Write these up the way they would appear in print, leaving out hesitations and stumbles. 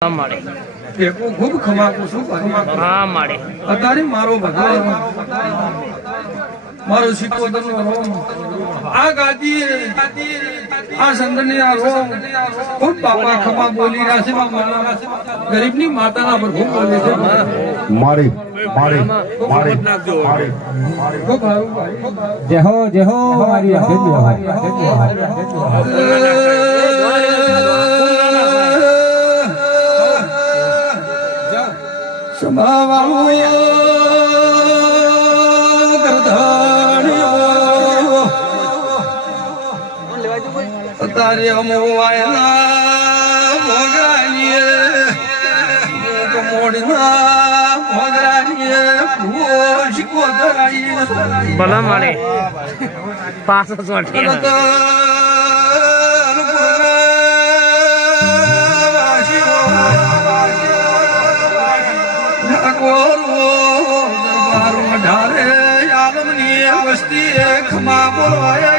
खूब खमाको छू अतारी मारो भगवान मारो सिकोदर नो रोम आ गादी आ संदने आ रोम खूब बापा खमा बोली रासे गरीब नी माता ना पर खूब बोले थे मारे मारे मारे मारे खूब जय हो हमारी तारे मोबाइला भोगरानिए मोड़ना भोगरानिए भूष को दराइए बला मारे पास सोटे वस्ती खमा बोलवाया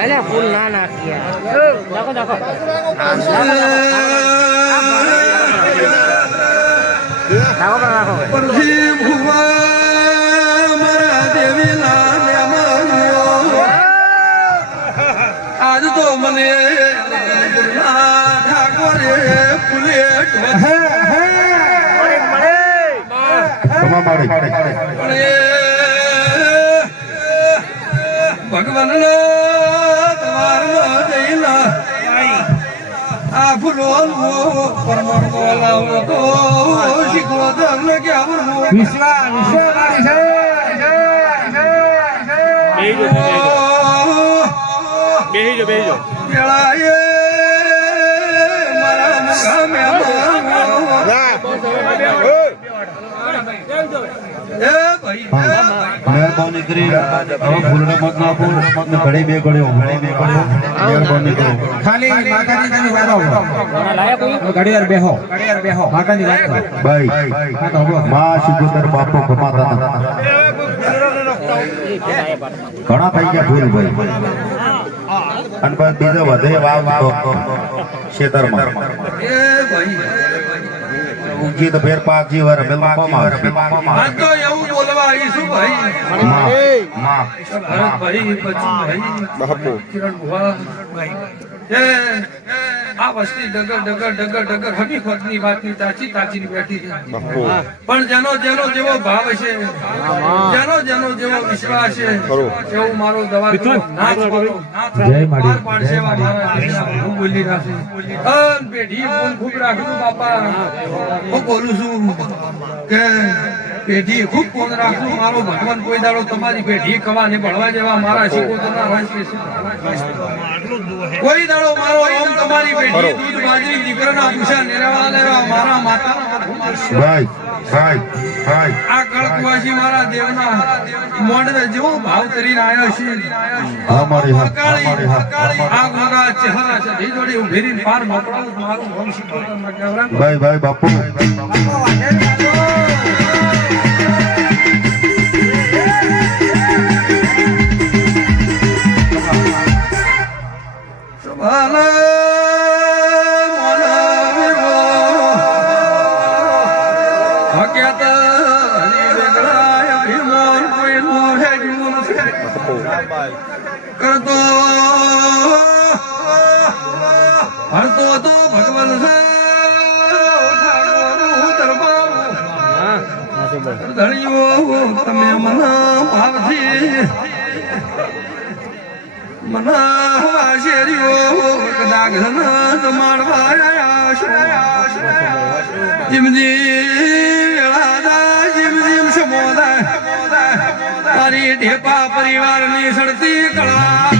अरे फूल ना किया देखो देखो भुवा मरा देवी आज तो मने ठाकुर फुले भगवान आ फुलो परमात्मा तो शिकोदर क्या विश्वा बेहिजो मारा मुखा मेहरबानी करी फूलने मत नाखो घड़ी बे घड़े मेहरबानी करो खाली माताजी की बात हो घड़ियार बेहो माताजी बात भाई मां सिकोदर बापो कमाता था घणा થઈ ગયા ભૂલ ભાઈ અને બીજો વધે વાવ ખેતરમાં ए भाई ઉગી તો ફેર પાક જીવર મેલમાં કોમાં आज तो એવું બોલવા આવીશું ભાઈ માં ભરત ભાઈ બચ્ચુ ભાઈ બાપુ કિરણ ભુવા ભાઈ એ આ વસ્તી ડગર હકીકતની વાતની તાચી બેઠી છે પણ જેનો જેવો ભાવ છે જેનો જેવો વિશ્વાસ છે એવું મારો દવા નાથ જય માડી પાડશે મારા હું બોલી રાશે અન પેઢી ફોન ખૂબ રાખું બાપા હું બોલું છું કે પેઢી ખૂબ ફોન રાખું મારો ભગવાન કોઈ દાડો તમારી પેઢી કવાને ભળવા જેવા મારા શીખોતરના વાંચ કે કોઈ દાડો મારો ઓમ તમારી પેઢી દૂધ બાજરી દીકરાના ભૂસા નેરવા લેવા મારા માતાના ભાઈ આ કળકવાસી મારા દેવના મોંડવે જેવો ભાવ કરીને આવ્યો છે અમારી આ ગોગા ચહેરા છે ધી જોડી ઉભી રહીને પાર મોકળાવું મારું ઓમ શીખોતરના કહેવાય ભાઈ બાપુ હરતો તો ભગવાન ધણીઓ તમે મના ભાવથી મના શેરીઓ કદાચ જીમ સમોદા તારી ઢેપા પરિવારની સડતી કળા